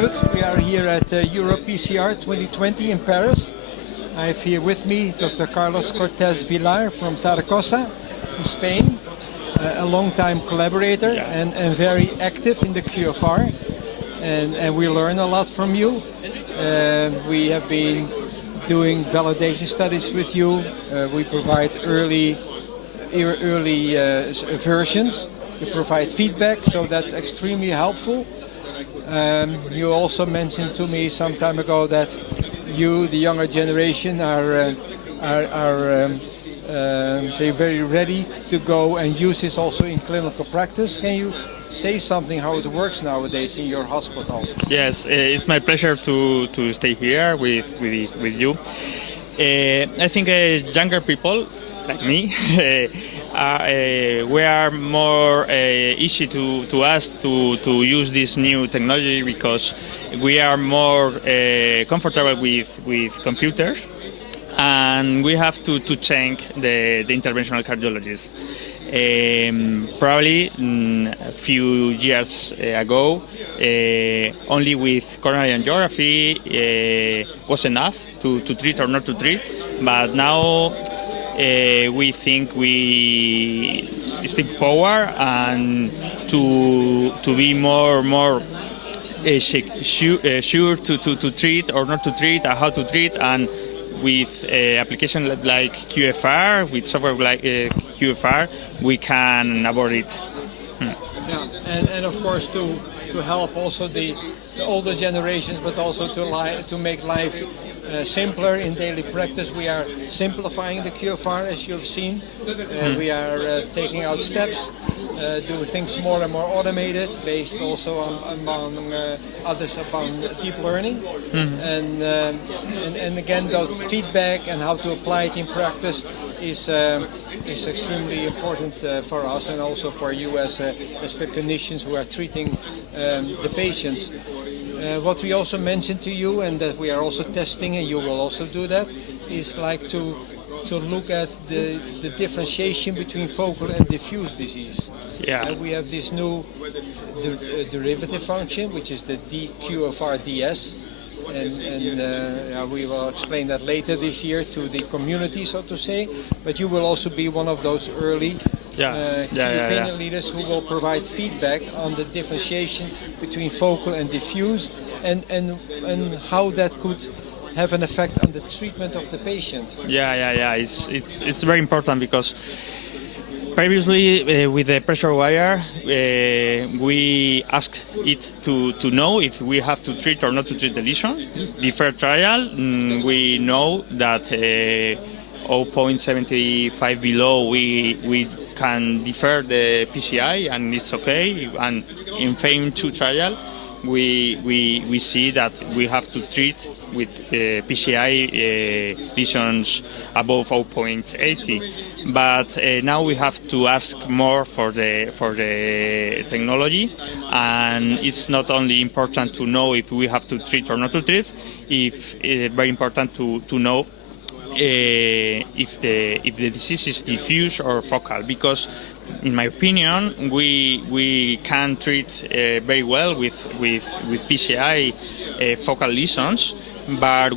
Good. We are here at EuroPCR 2020 in Paris. I have here with me Dr. Cortes Villar from Zaragoza in Spain, a long-time collaborator and very active in the QFR. And we learn a lot from you. We have been doing validation studies with you. We provide early versions. You provide feedback, so that's extremely helpful. You also mentioned to me some time ago that you, the younger generation, are say very ready to go and use this also in clinical practice. Can you say something how it works nowadays in your hospital? Yes, it's my pleasure to stay here with you. I think younger people like me we are more easy to ask to use this new technology because we are more comfortable with computers, and we have to change the interventional cardiologist. Probably a few years ago, only with coronary angiography was enough to treat or not to treat, but now we think we step forward and to be more sure to treat or not to treat, or how to treat, and with applications like QFR, with software like QFR, we can avoid it. Yeah, and of course to help also the older generations, but also to make life simpler in daily practice. We are simplifying the QFR, as you've seen. We are taking out steps, do things more and more automated, based also among others upon deep learning. And again, those feedback and how to apply it in practice is extremely important for us, and also for you as the clinicians who are treating the patients. What we also mentioned to you, and that we are also testing, and you will also do that, is like to look at the differentiation between focal and diffuse disease. Yeah. We have this new derivative function, which is the QFR-DS, and we will explain that later this year to the community, so to say. But you will also be one of those early key opinion leaders who will provide feedback on the differentiation between focal and diffuse, and how that could have an effect on the treatment of the patient. It's very important because previously with the pressure wire we asked it to know if we have to treat or not to treat the lesion. The first trial we know that 0.75 below we can defer the PCI and it's okay, and in phase 2 trial we see that we have to treat with PCI lesions above 0.80, but now we have to ask more for the technology, and it's not only important to know if we have to treat or not to treat, it's very important to know if the disease is diffuse or focal, because in my opinion we can treat very well with PCI focal lesions, but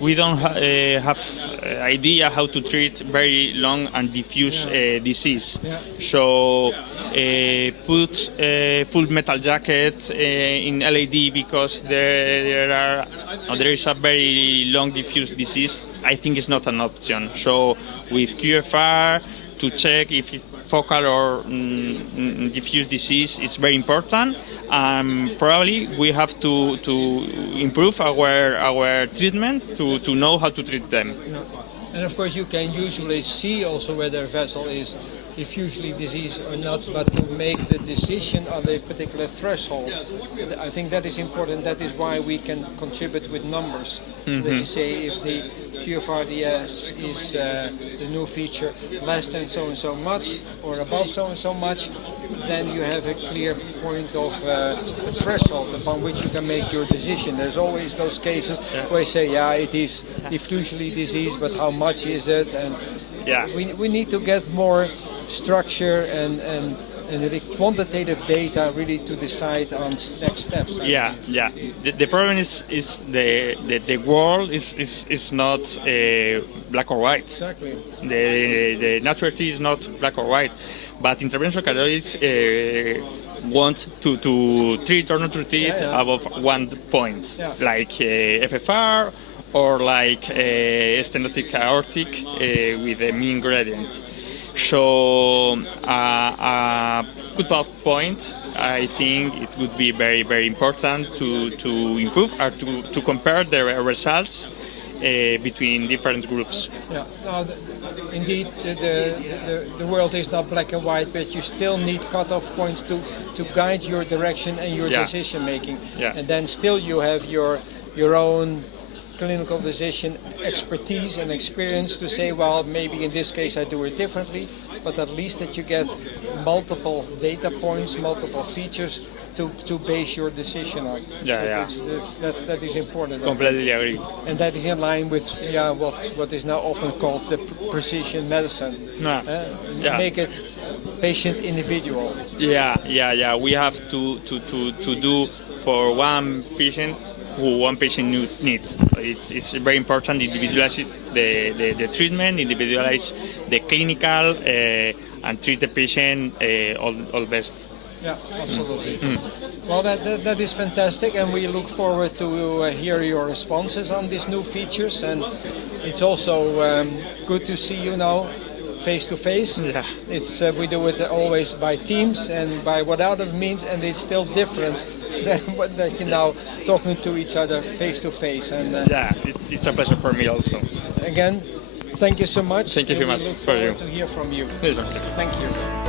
we don't have idea how to treat very long and diffuse disease. So put full metal jacket in LAD because there is a very long diffuse disease, I think it's not an option. So with QFR to check if it's focal or diffuse disease is very important. Probably we have to improve our treatment to know how to treat them. And of course you can usually see also whether a vessel is diffusely diseased or not, but to make the decision of a particular threshold, I think that is important. That is why we can contribute with numbers. That you say if the QFR-DS is the new feature less than so and so much or above so and so much, then you have a clear point of a threshold upon which you can make your decision. There's always those cases where you say, it is diffusely diseased, but how much is it? And we need to get more structure and and the quantitative data really to decide on next steps. Yeah. The problem is the world is not black or white. Exactly. The naturality is not black or white, but interventional cardiologists want to treat or not to treat above 1 point, like FFR or like stenotic aortic with a mean gradient. So a cut-off point, I think it would be very, very important to improve or to compare the results between different groups. Yeah, no, indeed, the world is not black and white, but you still need cut-off points to guide your direction and your decision making. Yeah. And then still you have your own clinical decision expertise and experience to say, well, maybe in this case I do it differently, but at least that you get multiple data points, multiple features to base your decision on. That is important. Completely agree. And that is in line with what is now often called the precision medicine. Make it patient individual. Yeah. We have to do for one patient who one patient needs. It's very important to individualize the treatment, individualize the clinical, and treat the patient all best. Yeah, absolutely. Well, that is fantastic, and we look forward to hear your responses on these new features. And it's also good to see you now face to face. Yeah. It's we do it always by Teams and by whatever means, and it's still different than that you're now talking to each other face to face. And it's a pleasure for me also. Again, thank you so much. Thank you so much look for you. To hear from you. It's okay. Thank you.